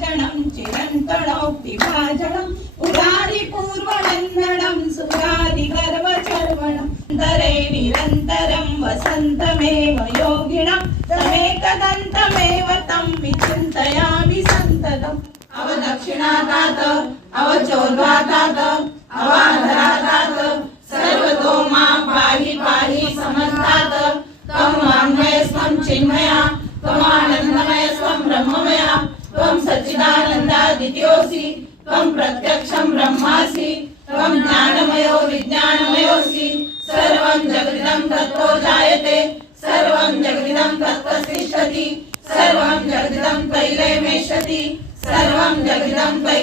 जडं चिरन्तडौक्तिभाजडम् उदारि पूर्ववन्दनं सुरारि दरे निरन्तरं वसन्तमेव योगिणं तमेकदन्तमेव तं विचिन्तयामि सन्ततम् अवदक्षिणातात अवचोर्वातात सदानन्दादित्योऽसि त्वं प्रत्यक्षं ब्रह्मासि त्वं ज्ञानमयो विज्ञानमयोऽसि सर्वं जगदिदं तत्त्वो जायते सर्वं जगदिदं तत्त्वतिष्ठति सर्वं जगदिदं तैलयमेष्यति सर्वं जगदिदं तै